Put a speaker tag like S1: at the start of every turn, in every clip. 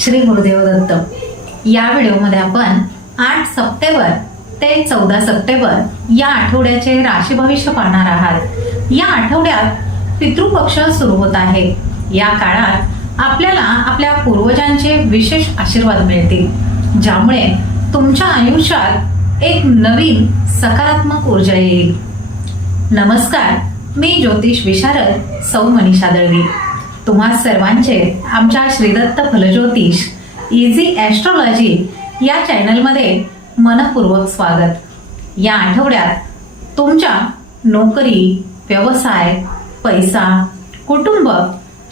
S1: श्री गुरुदेव दत्त या व्हिडिओमध्ये आपण आठ सप्टेंबर ते चौदा सप्टेंबर या आठवड्याचे राशी भविष्य पाहणार आहात. या आठवड्यात पितृपक्ष सुरू होत आहे. या काळात आपल्याला आपल्या पूर्वजांचे विशेष आशीर्वाद मिळतील ज्यामुळे तुमच्या आयुष्यात एक नवीन सकारात्मक ऊर्जा येईल. नमस्कार मी ज्योतिष विशारद सौ मनीषा दळवी तुम्हा सर्वांचे आमच्या श्रीदत्त फलज्योतिष इझी ॲस्ट्रॉलॉजी या चॅनलमध्ये मनपूर्वक स्वागत. या आठवड्यात तुमच्या नोकरी व्यवसाय पैसा कुटुंब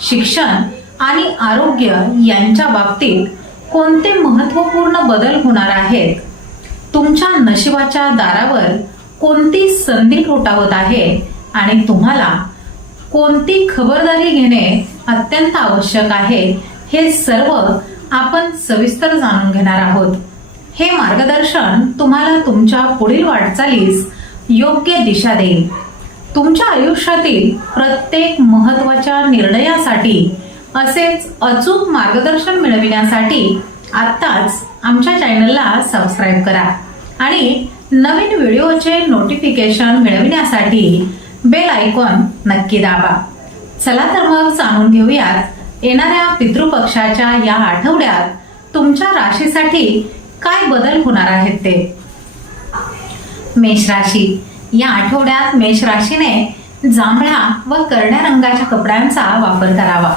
S1: शिक्षण आणि आरोग्य यांच्या बाबतीत कोणते महत्त्वपूर्ण बदल होणार आहेत? तुमच्या नशिबाच्या दारावर कोणती संधी ठोठावत आहे? आणि तुम्हाला कोणती खबरदारी घेणे अत्यंत आवश्यक आहे. हे सर्व आपण सविस्तर जाणून घेणार आहोत. हे मार्गदर्शन तुम्हाला तुमच्या पुढील वाटचालीस योग्य दिशा देईल. तुमच्या आयुष्यातील प्रत्येक महत्त्वाच्या निर्णयासाठी असेच अचूक मार्गदर्शन मिळविण्यासाठी आत्ताच आमच्या चॅनलला सबस्क्राईब करा आणि नवीन व्हिडिओचे नोटिफिकेशन मिळविण्यासाठी बेल आयकॉन नक्की दाबा. चला तर मग जाणून घेऊयात. येणाऱ्या पितृपक्षाच्या या आठवड्यात तुमच्या राशीसाठी काय बदल होणार आहेत ते? मेष राशी. या आठवड्यात मेष राशीने जांभळा व करड्या रंगाच्या कपड्यांचा वापर करावा.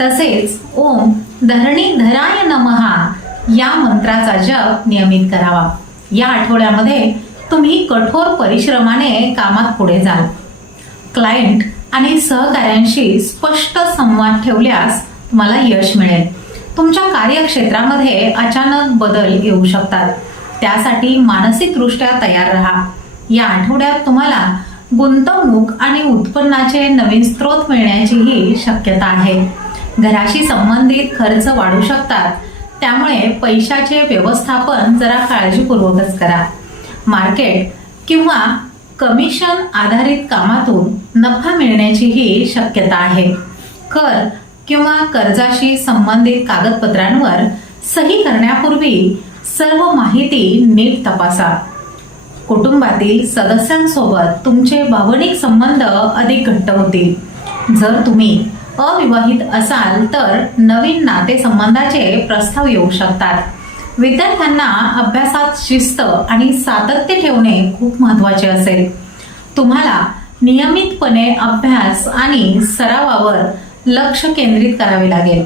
S1: तसेच ओम धरणी धराय नमहा या मंत्राचा जप नियमित करावा. या आठवड्यामध्ये तुम्ही कठोर परिश्रमाने कामात पुढे जाल. क्लायंट आणि सहकाऱ्यांशी स्पष्ट संवाद ठेवल्यास तुम्हाला यश मिळेल. तुमच्या कार्यक्षेत्रामध्ये अचानक बदल येऊ शकतात. त्यासाठी मानसिकदृष्ट्या तयार राहा. या आठवड्यात तुम्हाला गुंतवणूक आणि उत्पन्नाचे नवीन स्रोत मिळण्याचीही शक्यता आहे. घराशी संबंधित खर्च वाढू शकतात. त्यामुळे पैशाचे व्यवस्थापन जरा काळजीपूर्वकच करा. मार्केट किंवा कमिशन आधारित कामातून नफा मिळण्याचीही शक्यता आहे. कर किंवा कर्जाशी संबंधित कागदपत्रांवर सही करण्यापूर्वी सर्व माहिती नीट तपासा. कुटुंबातील सदस्यांसोबत तुमचे भावनिक संबंध अधिक घट्ट होतील. जर तुम्ही अविवाहित असाल तर नवीन नातेसंबंधाचे प्रस्ताव येऊ शकतात. विद्यार्थ्यांना अभ्यासात शिस्त आणि सातत्य ठेवणे खूप महत्त्वाचे असेल. तुम्हाला नियमितपणे अभ्यास आणि सरावावर लक्ष केंद्रित करावे लागेल.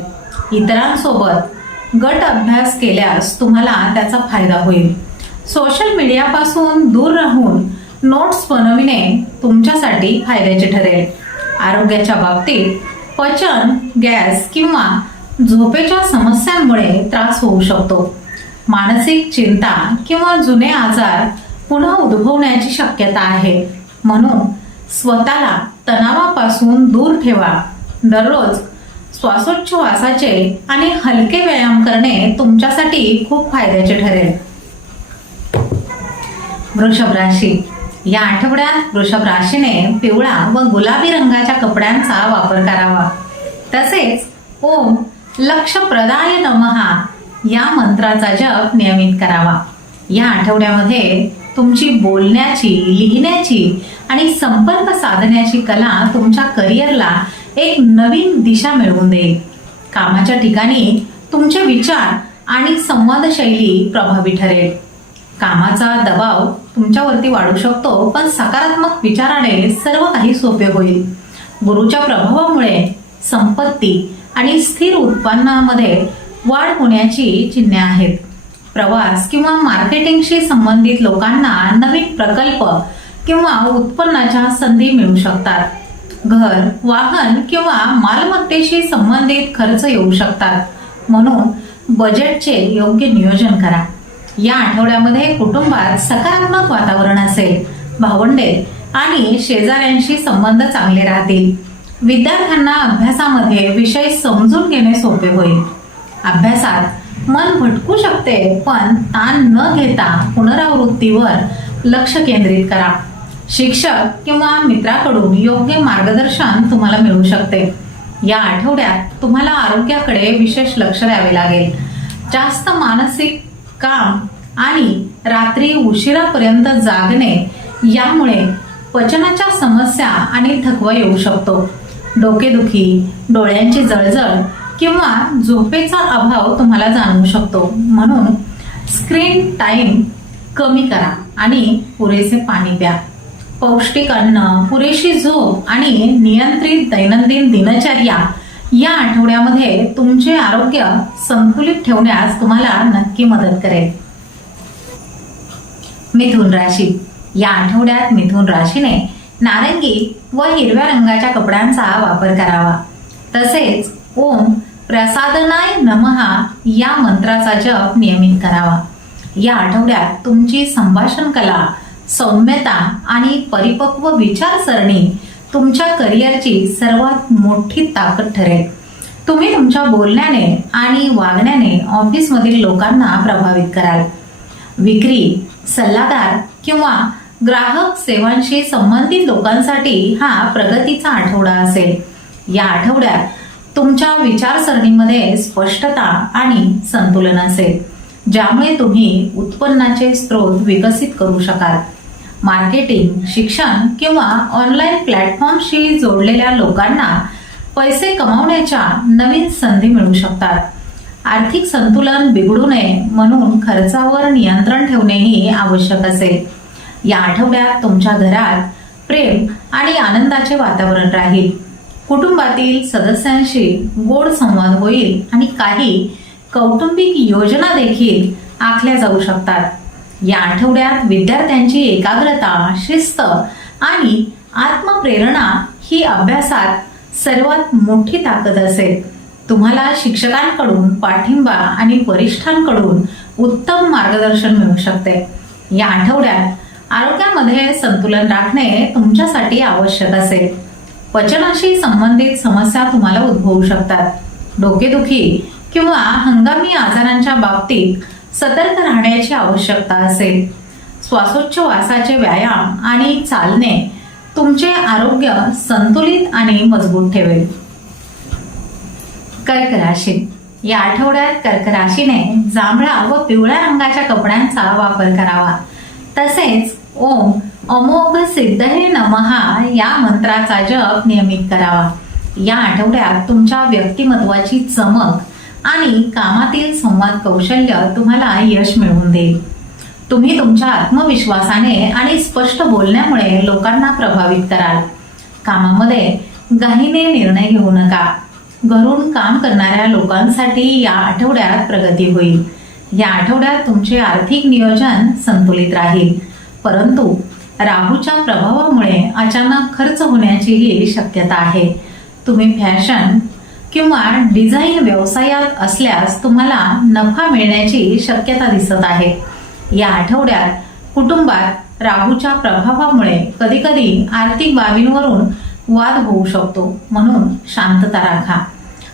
S1: इतरांसोबत गट अभ्यास केल्यास तुम्हाला त्याचा फायदा होईल. सोशल मीडियापासून दूर राहून नोट्स बनविणे तुमच्यासाठी फायद्याचे ठरेल. आरोग्याच्या बाबतीत पचन गॅस किंवा झोपेच्या समस्यांमुळे त्रास होऊ शकतो. मानसिक चिंता किंवा जुने आजार पुन्हा उद्भवण्याची शक्यता आहे. म्हणून स्वतःला तणावापासून दूर ठेवा. दररोज श्वासोच्छवासाचे आणि हलके व्यायाम करणे तुमच्यासाठी खूप फायद्याचे ठरेल. वृषभ राशी. या आठवड्यात वृषभ राशीने पिवळा व गुलाबी रंगाच्या कपड्यांचा वापर करावा. तसेच ओम लक्ष प्रदाय नमहा या मंत्राचा जप नियमित करावा. या आठवड्यामध्ये तुमची बोलण्याची लिहिण्याची आणि संपर्क साधण्याची कला तुमच्या करिअरला एक नवीन दिशा मिळवून देईल. कामाच्या ठिकाणी तुमचे विचार आणि संवादशैली प्रभावी ठरेल. कामाचा दबाव तुमच्यावरती वाढू शकतो पण सकारात्मक विचाराने सर्व काही सोपे होईल. गुरुच्या प्रभावामुळे संपत्ती आणि स्थिर उत्पन्नामध्ये वाढ होण्याची चिन्हे आहेत. प्रवास किंवा मार्केटिंगशी संबंधित लोकांना नवीन प्रकल्प किंवा उत्पन्नाच्या संधी मिळू शकतात. घर वाहन किंवा मालमत्तेशी संबंधित खर्च येऊ शकतात. म्हणून बजेटचे योग्य नियोजन करा. या आठवड्यामध्ये कुटुंबात सकारात्मक वातावरण असेल भावंडे आणि शेजाऱ्यांशी संबंध चांगले राहतील. विद्यार्थ्यांना अभ्यासामध्ये विषय समजून घेणे सोपे होईल. अभ्यासात मन भटकू शकते पण ताण न घेता पुनरावृत्तीवर लक्ष केंद्रित करा. शिक्षक किंवा मित्राकडून योग्य मार्गदर्शन तुम्हाला मिळू शकते. या आठवड्यात तुम्हाला आरोग्याकडे विशेष लक्ष द्यावे लागेल. जास्त मानसिक काम आणि रात्री उशिरापर्यंत जागणे यामुळे पचनाच्या समस्या आणि थकवा येऊ शकतो. डोकेदुखी डोळ्यांची जळजळ किंवा झोपेचा अभाव तुम्हाला जाणवू शकतो. म्हणून स्क्रीन टाईम कमी करा आणि पुरेसे पाणी प्या. पौष्टिक अन्न पुरेशी झोप आणि नियंत्रित दैनंदिन दिनचर्या या आठवड्यामध्ये तुमचे आरोग्य संतुलित ठेवण्यास तुम्हाला नक्की मदत करेल. मिथुन राशी. या आठवड्यात मिथुन राशीने नारंगी व हिरव्या रंगाच्या कपड्यांचा वापर करावा. तसेच ओम प्रसादनाय नमहा या मंत्राचा जप नियमित करावा. या आठवड्यात तुमची संभाषण कला सौम्यता आणि परिपक्व विचारसरणी तुमच्या करिअरची सर्वात मोठी ताकद ठरेल. तुम्ही तुमच्या बोलण्याने आणि वागण्याने ऑफिसमधील लोकांना प्रभावित कराल. विक्री सल्लागार किंवा ग्राहक सेवांशी संबंधित लोकांसाठी हा प्रगतीचा आठवडा असेल. या आठवड्यात तुमच्या विचारसरणीमध्ये स्पष्टता आणि संतुलन असेल ज्यामुळे तुम्ही उत्पन्नाचे स्रोत विकसित करू शकाल. मार्केटिंग शिक्षण किंवा ऑनलाईन प्लॅटफॉर्मशी जोडलेल्या लोकांना पैसे कमावण्याच्या नवीन संधी मिळू शकतात. आर्थिक संतुलन बिघडू नये म्हणून खर्चावर नियंत्रण ठेवणेही आवश्यक असेल. या आठवड्यात तुमच्या घरात प्रेम आणि आनंदाचे वातावरण राहील. कुटुंबातील सदस्यांशी गोड संवाद होईल आणि काही कौटुंबिक योजना देखील आखल्या जाऊ शकतात. या आठवड्यात विद्यार्थ्यांची एकाग्रता शिस्त आणि आत्मप्रेरणा ही अभ्यासात सर्वात मोठी ताकद असेल. तुम्हाला शिक्षकांकडून पाठिंबा आणि वरिष्ठांकडून उत्तम मार्गदर्शन मिळू शकते. या आठवड्यात आरोग्यामध्ये संतुलन राखणे तुमच्यासाठी आवश्यक असेल. पचनाशी संबंधित समस्या तुम्हाला उद्भवू शकतात. डोकेदुखी किंवा हंगामी आजारांच्या बाबतीत सतर्क राहण्याची आवश्यकता असेल. श्वासोच्छवासाचे व्यायाम आणि चालणे तुमचे आरोग्य संतुलित आणि मजबूत ठेवेल. कर्क राशी या आठवड्यात कर्क राशीने जांभळा व पिवळ्या रंगाच्या कपड्यांचा वापर करावा. तसेच ओम अमोघ सिद्धहे नमहा या मंत्राचा जप नियमित करावा. या आठवड्यात तुमच्या व्यक्तिमत्वाची चमक आणि कामातील संवाद कौशल्य तुम्हाला यश मिळवून देईल. तुम्ही तुमच्या आत्मविश्वासाने आणि स्पष्ट बोलण्यामुळे लोकांना प्रभावित कराल. कामामध्ये गाहीने निर्णय घेऊ नका. घरून काम करणाऱ्या लोकांसाठी या आठवड्यात प्रगती होईल. या आठवड्यात तुमचे आर्थिक नियोजन संतुलित राहील. परंतु राहूच्या प्रभावामुळे अचानक खर्च होण्याचीही शक्यता आहे. तुम्ही फॅशन किंवा डिझाईन व्यवसायात असल्यास तुम्हाला नफा मिळण्याची शक्यता दिसत आहे. या आठवड्यात कुटुंबात राहूच्या प्रभावामुळे कधीकधी आर्थिक बाबींवरून वाद होऊ शकतो म्हणून शांतता राखा.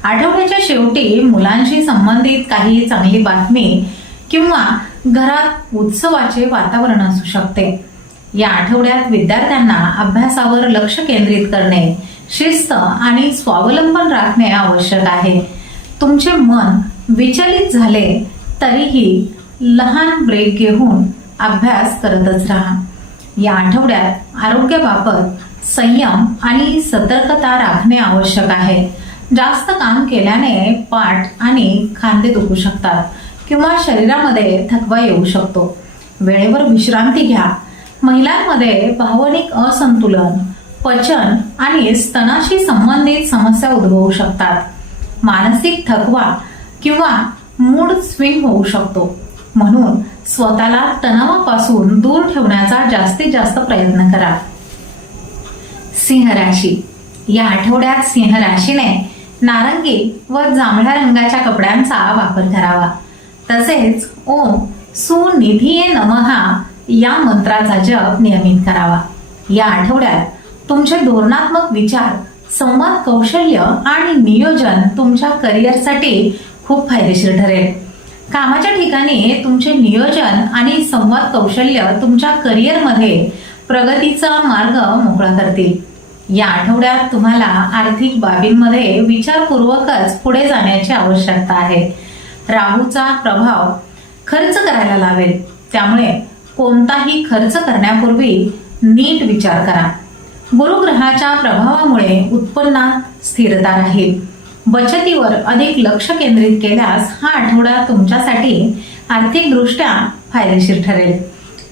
S1: आठवड्याच्या शेवटी मुलांशी संबंधित काही चांगली बातमी किंवा घरात उत्सवाचे वातावरण असू शकते. या आठवड्यात विद्यार्थ्यांना अभ्यासावर लक्ष केंद्रित करणे शिस्त आणि स्वावलंबन राखणे आवश्यक आहे. तुमचे मन विचलित झाले तरीही लहान ब्रेक घेऊन अभ्यास करतच राहा. या आठवड्यात आरोग्याबाबत संयम आणि सतर्कता राखणे आवश्यक आहे. जास्त काम केल्याने पाठ आणि खांदे दुखू शकतात किंवा शरीरामध्ये थकवा येऊ शकतो. वेळेवर विश्रांती घ्या. महिलांमध्ये भावनिक असंतुलन पचन आणि स्तनाशी संबंधित समस्या उद्भवू शकतात. मानसिक थकवा किंवा मूड स्विंग होऊ शकतो. म्हणून स्वतःला तणावापासून दूर ठेवण्याचा जास्तीत जास्त प्रयत्न करा. सिंह राशी या आठवड्यात सिंह राशीने नारंगी व जांभळ्या रंगाच्या कपड्यांचा वापर करावा. तसेच ओम सुनिधी नमहा या मंत्राचा जप नियमित करावा. या आठवड्यात तुमचे धोरणात्मक विचार संवाद कौशल्य आणि नियोजन तुमच्या करिअरसाठी खूप फायदेशीर ठरेल. कामाच्या ठिकाणी तुमचे नियोजन आणि संवाद कौशल्य तुमच्या करिअरमध्ये प्रगतीचा मार्ग मोकळा करतील. या आठवड्यात तुम्हाला आर्थिक बाबींमध्ये विचारपूर्वकच पुढे जाण्याची आवश्यकता आहे. राहूचा प्रभाव खर्च करायला लावेल. त्यामुळे कोणताही खर्च करण्यापूर्वी नीट विचार करा. गुरुग्रहाच्या प्रभावामुळे उत्पन्नात स्थिरता राहील. बचतीवर अधिक लक्ष केंद्रित केल्यास हा आठवडा तुमच्यासाठी आर्थिकदृष्ट्या फायदेशीर ठरेल.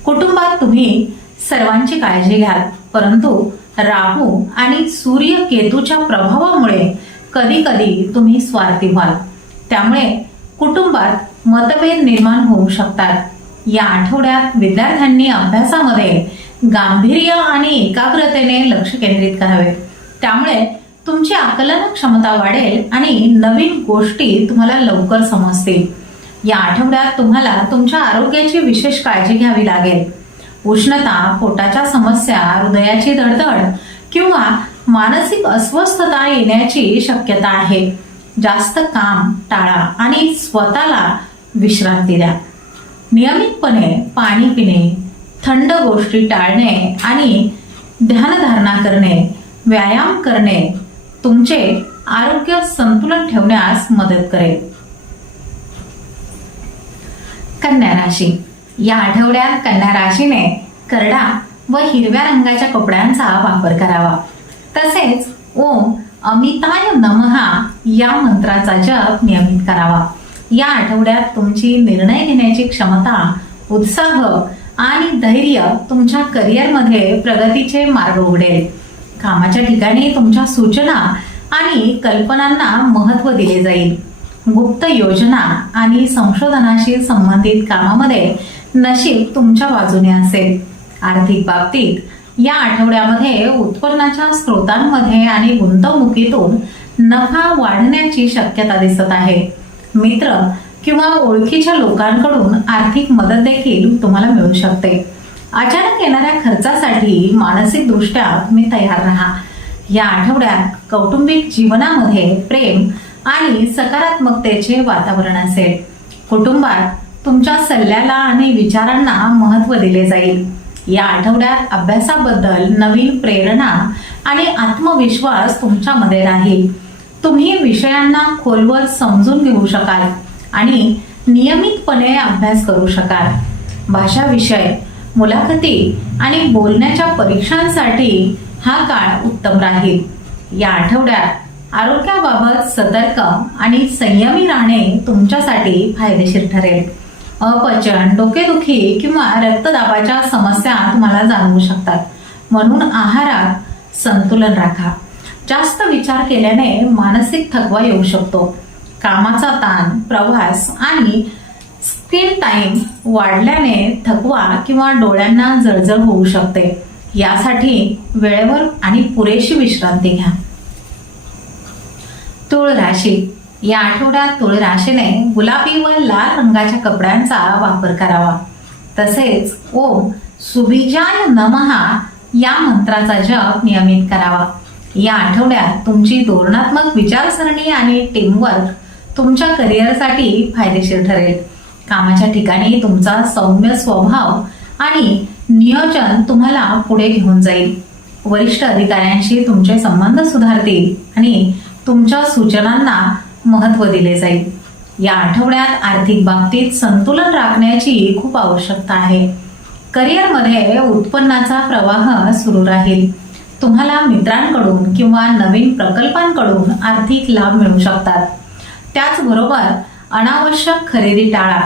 S1: कुटुंबात तुम्ही सर्वांची काळजी घ्याल परंतु राहू आणि सूर्य केतूच्या प्रभावामुळे कधी कधी तुम्ही स्वार्थी व्हाल. त्यामुळे कुटुंबात मतभेद निर्माण होऊ शकतात. या आठवड्यात विद्यार्थ्यांनी अभ्यासामध्ये गांभीर्य आणि एकाग्रतेने लक्ष केंद्रित करावे. त्यामुळे तुमची आकलन क्षमता वाढेल आणि नवीन गोष्टी तुम्हाला लवकर समजतील. या आठवड्यात तुम्हाला तुमच्या आरोग्याची विशेष काळजी घ्यावी लागेल. उष्णता पोटाच्या समस्या हृदयाची धडधड किंवा मानसिक अस्वस्थता येण्याची शक्यता आहे. जास्त काम टाळा आणि स्वतःला विश्रांती द्या. नियमितपणे पाणी पिणे थंड गोष्टी टाळणे आणि ध्यानधारणा करणे व्यायाम करणे तुमचे आरोग्य संतुलन ठेवण्यास मदत करेल. कन्या राशी. या आठवड्यात कन्या राशीने करडा व हिरव्या रंगाच्या कपड्यांचा वापर करावा. तसेच ओम अमिताय नमहा या मंत्राचा जप नियमित करावा. या आठवड्यात तुमची निर्णय घेण्याची क्षमता उत्साह आणि धैर्य तुमच्या करिअरमध्ये प्रगतीचे मार्ग उघडेल. कामाच्या ठिकाणी तुमच्या सूचना आणि कल्पनांना महत्त्व दिले जाईल. गुप्त योजना आणि संशोधनाशी संबंधित कामामध्ये नशीब तुमच्या बाजूने असेल. आर्थिक बाबतीत या आठवड्यामध्ये उत्पन्नाच्या स्रोतांमध्ये आणि गुंतवणुकीतून नफा वाढण्याची शक्यता दिसत आहे. मित्र किंवा ओळखीच्या लोकांकडून आर्थिक मदत देखील तुम्हाला मिळू शकते. अचानक येणाऱ्या खर्चासाठी मानसिक दृष्ट्या तुम्ही तयार राहा. या आठवड्यात कौटुंबिक जीवनामध्ये प्रेम आणि सकारात्मकतेचे वातावरण असेल. कुटुंबात तुमच्या सल्ल्याला आणि विचारांना महत्त्व दिले जाईल. या आठवड्यात अभ्यासाबद्दल नवीन प्रेरणा आणि आत्मविश्वास तुमच्यामध्ये राहील. तुम्ही विषयांना खोलवर समजून घेऊ शकाल आणि नियमितपणे अभ्यास करू शकाल. भाषा विषय मुलाखती आणि बोलण्याच्या परीक्षांसाठी हा काळ उत्तम राहील. या आठवड्यात आरोग्याबाबत सतर्क आणि संयमी राहणे तुमच्यासाठी फायदेशीर ठरेल. अपचन डोकेदुखी किंवा रक्तदाबाच्या समस्या तुम्हाला जाणवू शकतात. म्हणून आहारात संतुलन राखा. जास्त विचार केल्याने मानसिक थकवा येऊ शकतो. कामाचा ताण प्रवास आणि स्क्रीन टाइम वाढल्याने थकवा किंवा डोळ्यांना जळजळ होऊ शकते. यासाठी वेळेवर आणि पुरेशी विश्रांती घ्या. तुळ राशी. या आठवड्यात तुळ राशीने गुलाबी व लाल रंगाच्या कपड्यांचा वापर करावा. तसेच ओम सुबिजाय नमहा या मंत्राचा जप नियमित करावा. या आठवड्यात तुमची धोरणात्मक विचारसरणी आणि टीमवर्क तुमच्या करिअरसाठी फायदेशीर ठरेल. कामाच्या ठिकाणी तुमचा सौम्य स्वभाव आणि नियोजन तुम्हाला पुढे घेऊन जाईल. वरिष्ठ अधिकाऱ्यांशी तुमचे संबंध सुधारतील आणि तुमच्या सूचनांना महत्त्व दिले जाईल. या आठवड्यात आर्थिक बाबतीत संतुलन राखण्याची खूप आवश्यकता आहे. करिअरमध्ये उत्पन्नाचा प्रवाह सुरू राहील. तुम्हाला मित्रांकडून किंवा नवीन प्रकल्पांकडून आर्थिक लाभ मिळू शकतात. त्याचबरोबर अनावश्यक खरेदी टाळा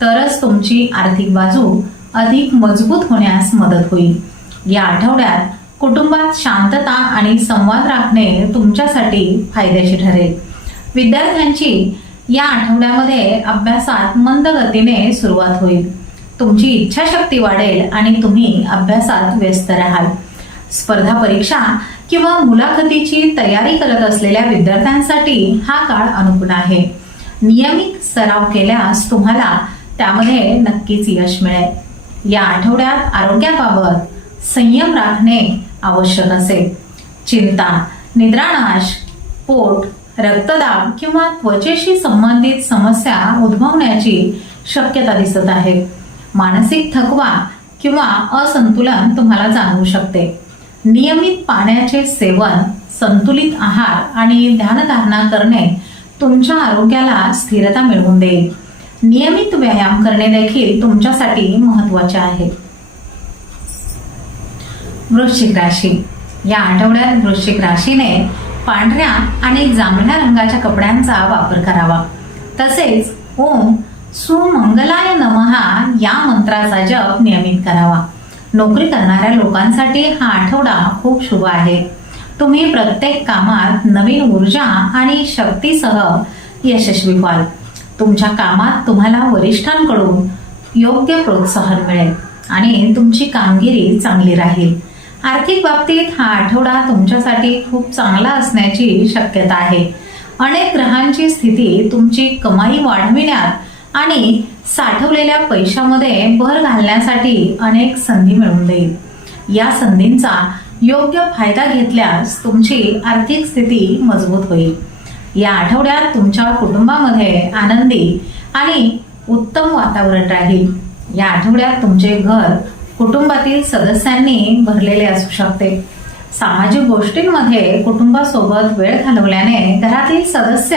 S1: तरच तुमची आर्थिक बाजू अधिक मजबूत होण्यास मदत होईल. या आठवड्यात कुटुंबात शांतता आणि संवाद राखणे तुमच्यासाठी फायद्याचे ठरेल. विद्यार्थ्यांची या आठवड्यामध्ये अभ्यासात मंद गतीने सुरुवात होईल. तुमची इच्छाशक्ती वाढेल आणि तुम्ही अभ्यासात व्यस्त राहाल. स्पर्धा परीक्षा किंवा मुलाखतीची तयारी करत असलेल्या विद्यार्थ्यांसाठी हा काळ अनुकूल आहे. नियमित सराव केल्यास तुम्हाला त्यामध्ये नक्कीच यश मिळेल. या आठवड्यात आरोग्याबाबत संयम राखणे आवश्यक असेल. चिंता निद्रानाश पोट रक्तदाब किंवा त्वचेशी संबंधित समस्या उद्भवण्याची शक्यता दिसत आहे. मानसिक थकवा किंवा असंतुलन तुम्हाला जाणवू शकते. नियमित पाण्याचे सेवन संतुलित आहार आणि ध्यानधारणा करणे तुमच्या आरोग्याला स्थिरता मिळवून देईल. नियमित व्यायाम करणे देखील तुमच्यासाठी महत्त्वाचे आहे. वृश्चिक राशी. या आठवड्यात वृश्चिक राशीने पांढऱ्या आणि जांभळ्या रंगाच्या कपड्यांचा वापर करावा. तसेच ओम सुमंगलाय नमहा या मंत्राचा जप नियमित करावा. नोकरी करणाऱ्या लोकांसाठी हा आठवडा खूप शुभ आहे. तुम्ही प्रत्येक कामात नवीन ऊर्जा आणि शक्तीसह यशस्वी व्हाल. तुमच्या कामात तुम्हाला वरिष्ठांकडून योग्य प्रोत्साहन मिळेल आणि तुमची कामगिरी चांगली राहील. आर्थिक बाबतीत हा आठवडा तुमच्यासाठी खूप चांगला असण्याची शक्यता आहे. अनेक ग्रहांची स्थिती तुमची कमाई वाढविण्यात आणि साठवलेल्या पैशामध्ये भर घालण्यासाठी अनेक संधी मिळवून देईल. या संधींचा योग्य फायदा घेतल्यास तुमची आर्थिक स्थिती मजबूत होईल. या आठवड्यात तुमच्या कुटुंबामध्ये आनंदी आणि उत्तम वातावरण राहील. या आठवड्यात तुमचे घर कुटुंबातील सदस्यांनी भरलेले असू शकते. सामाजिक गोष्टींमध्ये कुटुंबासोबत वेळ घालवल्याने घरातील सदस्य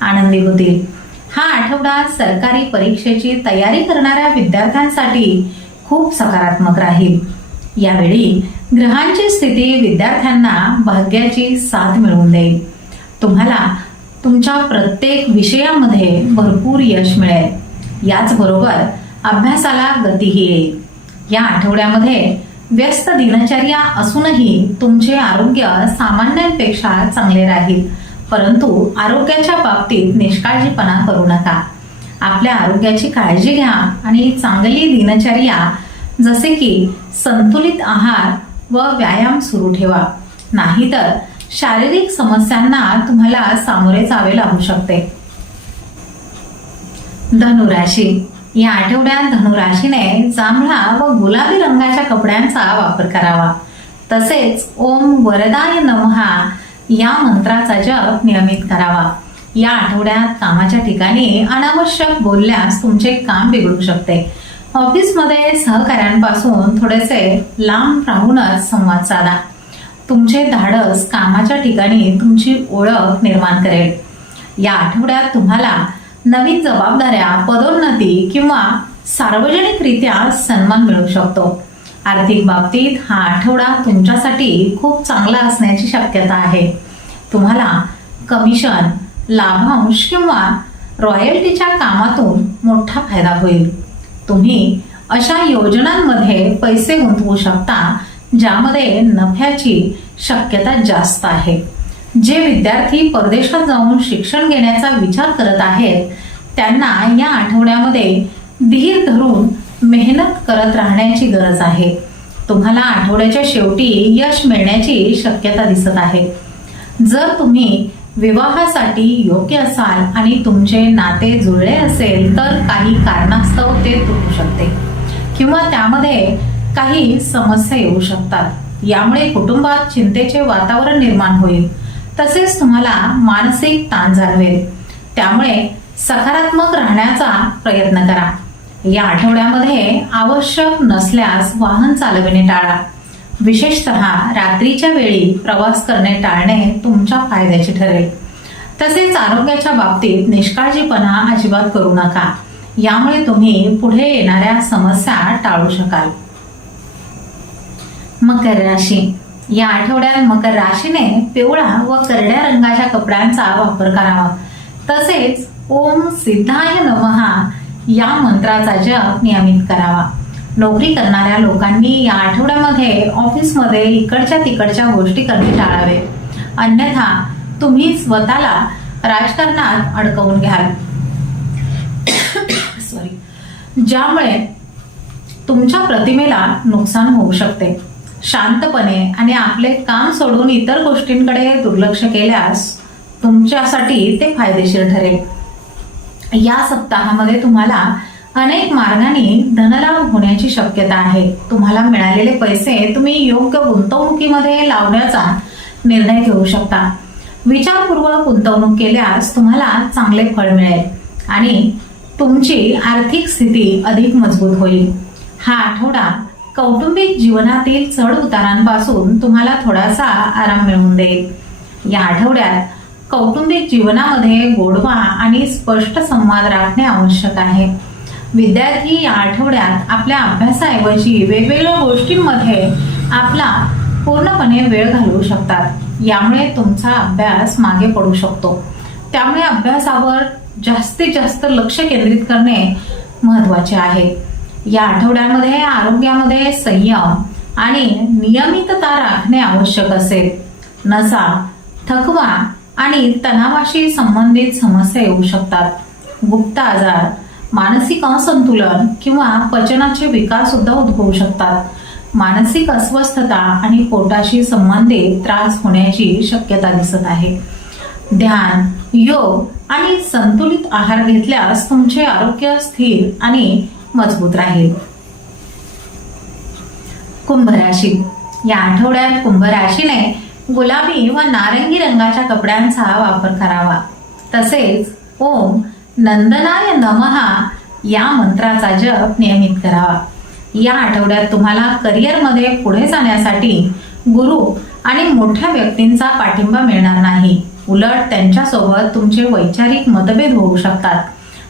S1: आनंदी होतील. हा आठवडा सरकारी परीक्षेची तयारी करणाऱ्या विद्यार्थ्यांसाठी खूप सकारात्मक राहील. यावेळी ग्रहांची स्थिती विद्यार्थ्यांना भाग्याची साथ मिळवून देईल. तुम्हाला तुमच्या प्रत्येक विषयामध्ये भरपूर यश मिळेल. याचबरोबर अभ्यासाला गतीही येईल. या आठवड्यामध्ये व्यस्त दिनचर्या असूनही तुमचे आरोग्य सामान्यांपेक्षा चांगले राहील. परंतु आरोग्याच्या बाबतीत निष्काळजीपणा करू नका. आपल्या आरोग्याची काळजी घ्या आणि चांगली दिनचर्या जसे की संतुलित आहार व व्यायाम सुरू ठेवा. नाहीतर शारीरिक समस्यांना तुम्हाला सामोरे जावे लागू शकते. धनुराशी. या आठवड्यात धनुराशीने जांभळा व गुलाबी रंगाच्या कपड्यांचा वापर करावा. तसेच ओम वरदाय नमहा या मंत्राचा जप नियमित करावा. या आठवड्यात कामाच्या ठिकाणी अनावश्यक बोलल्यास तुमचे काम बिघडू शकते. ऑफिसमध्ये सहकाऱ्यांपासून थोडेसे लांब राहूनच संवाद साधा. तुमचे धाडस कामाच्या ठिकाणी तुमची ओळख निर्माण करेल. या आठवड्यात तुम्हाला नवीन जबाबदाऱ्या पदोन्नती किंवा सार्वजनिकरित्या सन्मान मिळू शकतो. आर्थिक बाबतीत हा आठवडा तुमच्यासाठी खूप चांगला असण्याची शक्यता आहे. तुम्हाला कमिशन लाभांश किंवा रॉयल्टीच्या कामातून मोठा फायदा होईल. तुम्ही अशा योजनांमध्ये पैसे गुंतवू शकता ज्यामध्ये नफ्याची शक्यता जास्त आहे. जे विद्यार्थी परदेशात जाऊन शिक्षण घेण्याचा विचार करत आहेत त्यांना या आठवड्यामध्ये धीर धरून मेहनत करत राहण्याची गरज आहे. तुम्हाला आठवड्याच्या शेवटी यश मिळण्याची शक्यता दिसत आहे. जर तुम्ही विवाहासाठी योग्य असाल आणि तुमचे नाते जुळले असेल तर काही कारणास्तव ते तुटू शकते. किंवा त्यामध्ये काही समस्या येऊ शकतात. यामुळे कुटुंबात चिंतेचे वातावरण निर्माण होईल. तसेच तुम्हाला मानसिक ताण जाणवेल. त्यामुळे सकारात्मक राहण्याचा प्रयत्न करा. या आठवड्यामध्ये आवश्यक नसल्यास वाहन चालविणे टाळा. विशेषतः रात्रीच्या वेळी प्रवास करणे टाळणे तुमच्या फायद्याचे ठरेल. तसेच आरोग्याच्या बाबतीत निष्काळजीपणा अजिबात करू नका. यामुळे तुम्ही पुढे येणाऱ्या समस्या टाळू शकाल. मकर राशी. या आठवड्यात मकर राशीने पिवळा व करड्या रंगाच्या कपड्यांचा वापर करावा. तसेच ओम सिद्धाय नमहा या मंत्राचा जप नियमित करावा. नोकरी करणाऱ्या लोकांनी या आठवड्यामध्ये ऑफिसमध्ये इकडच्या तिकडच्या गोष्टी करणे टाळावे. अन्यथा तुम्ही स्वतःला राजकारणात अडकवून घ्याल. सॉरी ज्यामुळे तुमच्या प्रतिमेला नुकसान होऊ शकते. शांतपणे आणि आपले काम सोडून इतर गोष्टींकडे दुर्लक्ष केल्यास तुमच्यासाठी ते फायदेशीर ठरेल. या सप्ताहामध्ये तुम्हाला अनेक मार्गाने धनलाभ होण्याची शक्यता आहे. तुम्हाला मिळालेले पैसे तुम्ही योग्य गुंतवणुकीमध्ये लावण्याचा निर्णय घेऊ शकता. विचारपूर्वक गुंतवणूक केल्यास तुम्हाला चांगले फळ मिळेल आणि तुमची आर्थिक स्थिती अधिक मजबूत होईल. हा आठवडा कौटुंबिक जीवनातील चढ उतारांपासून तुम्हाला थोडासा आराम मिळवून देईल. या आठवड्यात कौटुंबिक जीवनामध्ये गोडवा आणि स्पष्ट संवाद राखणे आवश्यक आहे. विद्यार्थी या आठवड्यात आपल्या अभ्यासाऐवजी वेगवेगळ्या गोष्टींमध्ये आपला पूर्णपणे वेळ घालवू शकतात. यामुळे तुमचा अभ्यास मागे पडू शकतो. त्यामुळे अभ्यासावर जास्तीत जास्त लक्ष केंद्रित करणे महत्त्वाचे आहे. या आठवड्यामध्ये आरोग्यामध्ये संयम आणि नियमितता राखणे आवश्यक असेल. नसा थकवा आणि तणावाशी संबंधित समस्या येऊ शकतात. गुप्त आजार मानसिक असंतुलन किंवा पचनाचे विकार सुद्धा उद्भवू शकतात. मानसिक अस्वस्थता आणि पोटाशी संबंधित त्रास होण्याची शक्यता दिसत आहे. ध्यान योग आणि संतुलित आहार घेतल्यास तुमचे आरोग्य स्थिर आणि मजबूत राहील. कुंभ राशी. या आठवड्यात कुंभ राशीने गुलाबी व नारंगी रंगाच्या कपड्यांचा वापर करावा. तसेच ओम नंदनाय नमहा या मंत्राचा जप नियमित करावा. या आठवड्यात तुम्हाला करिअरमध्ये पुढे जाण्यासाठी गुरु आणि मोठ्या व्यक्तींचा पाठिंबा मिळणार नाही. उलट त्यांच्यासोबत तुमचे वैचारिक मतभेद होऊ शकतात.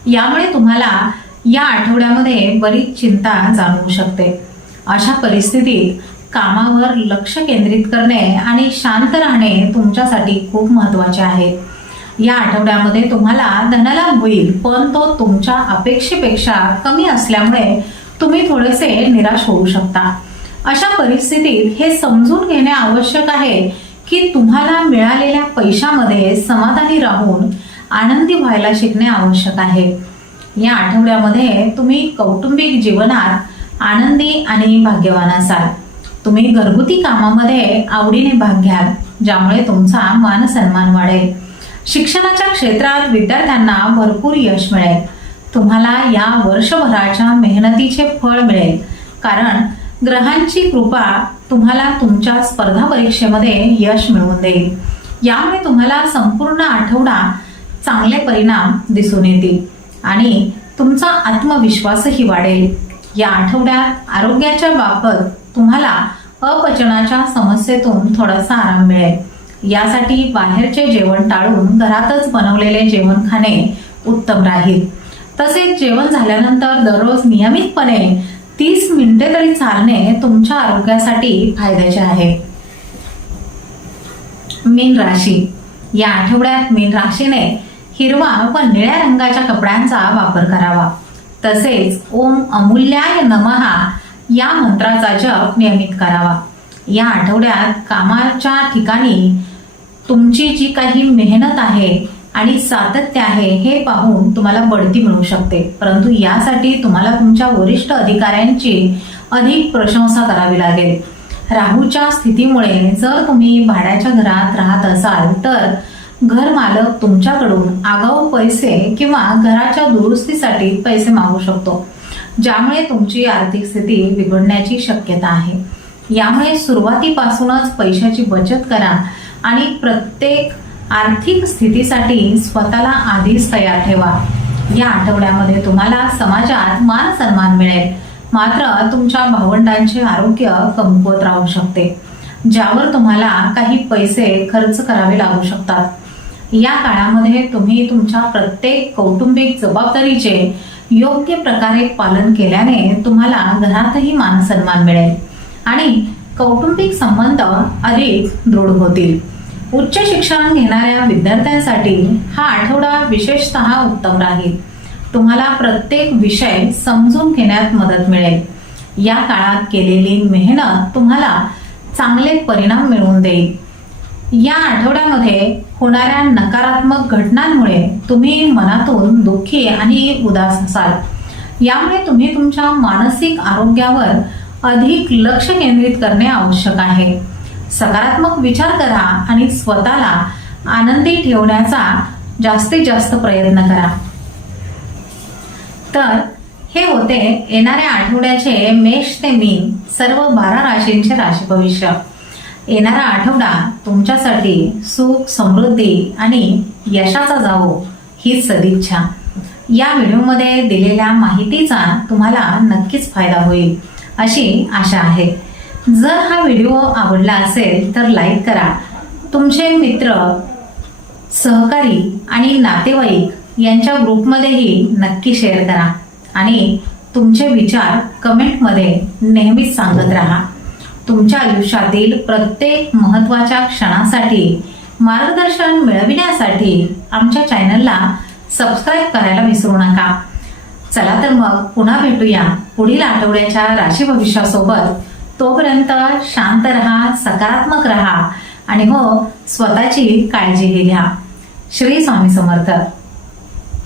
S1: यामुळे तुम्हाला या आठवड्यामध्ये बरीच चिंता जाणवू शकते. अशा परिस्थितीत कामावर लक्ष केंद्रित करणे आणि शांत राहणे तुमच्यासाठी खूप महत्त्वाचे आहे. या आठवड्यामध्ये तुम्हाला धनलाभ होईल पण तो तुमच्या अपेक्षेपेक्षा कमी असल्यामुळे तुम्ही थोडेसे निराश होऊ शकता. अशा परिस्थितीत हे समजून घेणे आवश्यक आहे की तुम्हाला मिळालेल्या पैशामध्ये समाधानी राहून आनंदी व्हायला शिकणे आवश्यक आहे. या आठवड्यामध्ये तुम्ही कौटुंबिक जीवनात आनंदी आणि भाग्यवान असाल. तुम्ही घरगुती कामामध्ये आवडीने भाग घ्याल ज्यामुळे तुमचा मान सन्मान वाढेल. शिक्षणाच्या क्षेत्रात विद्यार्थ्यांना भरपूर यश मिळेल. तुम्हाला या वर्षभराच्या मेहनतीचे फळ मिळेल. कारण ग्रहांची कृपा तुम्हाला तुमच्या स्पर्धा परीक्षेमध्ये यश मिळवून देईल. यामुळे तुम्हाला संपूर्ण आठवडा चांगले परिणाम दिसून येतील आणि तुमचा आत्मविश्वासही वाढेल. या आठवड्यात आरोग्याच्या बाबत तुम्हाला अपचनाच्या समस्येतून थोडासा आराम मिळेल. यासाठी बाहेरचे जेवण टाळून घरातच बनवलेले जेवण खाणे उत्तम राहील. तसेच जेवण झाल्यानंतर दररोज नियमितपणे तीस मिनिटे तरी चालणे तुमच्या आरोग्यासाठी फायद्याचे आहे. मीन राशी. या आठवड्यात मीन राशीने हिरवा व निळ्या रंगाच्या कपड्यांचा वापर करावा. तसेच ओम अमूल्याय नमहा या मंत्राचा जप नियमित करावा. या आठवड्यात कामाच्या ठिकाणी तुमची जी काही मेहनत आहे आणि सातत्य आहे हे पाहून तुम्हाला बढती मिळू शकते. परंतु यासाठी तुम्हाला तुमच्या वरिष्ठ अधिकाऱ्यांची अधिक प्रशंसा करावी लागेल. राहूच्या स्थितीमुळे जर तुम्ही भाड्याच्या घरात राहत असाल तर घर मालक तुमच्याकडून आगाऊ पैसे किंवा घराच्या दुरुस्तीसाठी पैसे मागू शकतो. ज्यामुळे तुमची आर्थिक स्थिती बिघडण्याची शक्यता आहे. यामुळे सुरुवातीपासूनच पैशाची बचत करा आणि प्रत्येक आर्थिक स्थितीसाठी स्वतःला आधीच तयार ठेवा. या आठवड्यामध्ये तुम्हाला समाजात मान सन्मान मिळेल. मात्र तुमच्या भावंडांचे आरोग्य कमकुवत राहू शकते. ज्यावर तुम्हाला काही पैसे खर्च करावे लागू शकतात. या काळामध्ये तुम्ही तुमच्या प्रत्येक कौटुंबिक जबाबदारीचे योग्य प्रकारे पालन केल्याने तुम्हाला घरातही मानसन्मान मिळेल आणि कौटुंबिक संबंध अधिक दृढ होतील. उच्च शिक्षण घेणाऱ्या विद्यार्थ्यांसाठी हा आठवडा विशेषतः उत्तम राहील. तुम्हाला प्रत्येक विषय समजून घेण्यात मदत मिळेल. या काळात केलेली मेहनत तुम्हाला चांगले परिणाम मिळवून देईल. या आठवड्यामध्ये होणाऱ्या नकारात्मक घटनांमुळे तुम्ही मनातून दुःखी आणि उदास असाल. यामुळे तुम्ही तुमच्या मानसिक आरोग्यावर अधिक लक्ष केंद्रित करणे आवश्यक आहे. सकारात्मक विचार करा आणि स्वतःला आनंदी ठेवण्याचा जास्तीत जास्त प्रयत्न करा. तर हे होते येणाऱ्या आठवड्याचे मेष ते मीन सर्व बारा राशींचे राशी भविष्य येणारा आठवडा तुमच्यासाठी सुख समृद्धी आणि यशाचा जावो ही सदिच्छा. या व्हिडिओमध्ये दिलेल्या माहितीचा तुम्हाला नक्कीच फायदा होईल अशी आशा आहे. जर हा व्हिडिओ आवडला असेल तर लाईक करा. तुमचे मित्र सहकारी आणि नातेवाईक यांच्या ग्रुपमध्येही नक्की शेअर करा आणि तुमचे विचार कमेंटमध्ये नेहमीच सांगत राहा. तुमच्या आयुष्यातील प्रत्येक महत्त्वाच्या क्षणासाठी मार्गदर्शन मिळविण्यासाठी आमच्या चॅनलला सबस्क्राईब करायला विसरू नका. चला तर मग पुन्हा भेटूया पुढील आठवड्याच्या राशी भविष्यासोबत. तोपर्यंत शांत रहा सकारात्मक रहा आणि हो स्वतःची काळजी घ्या. श्री स्वामी समर्थ.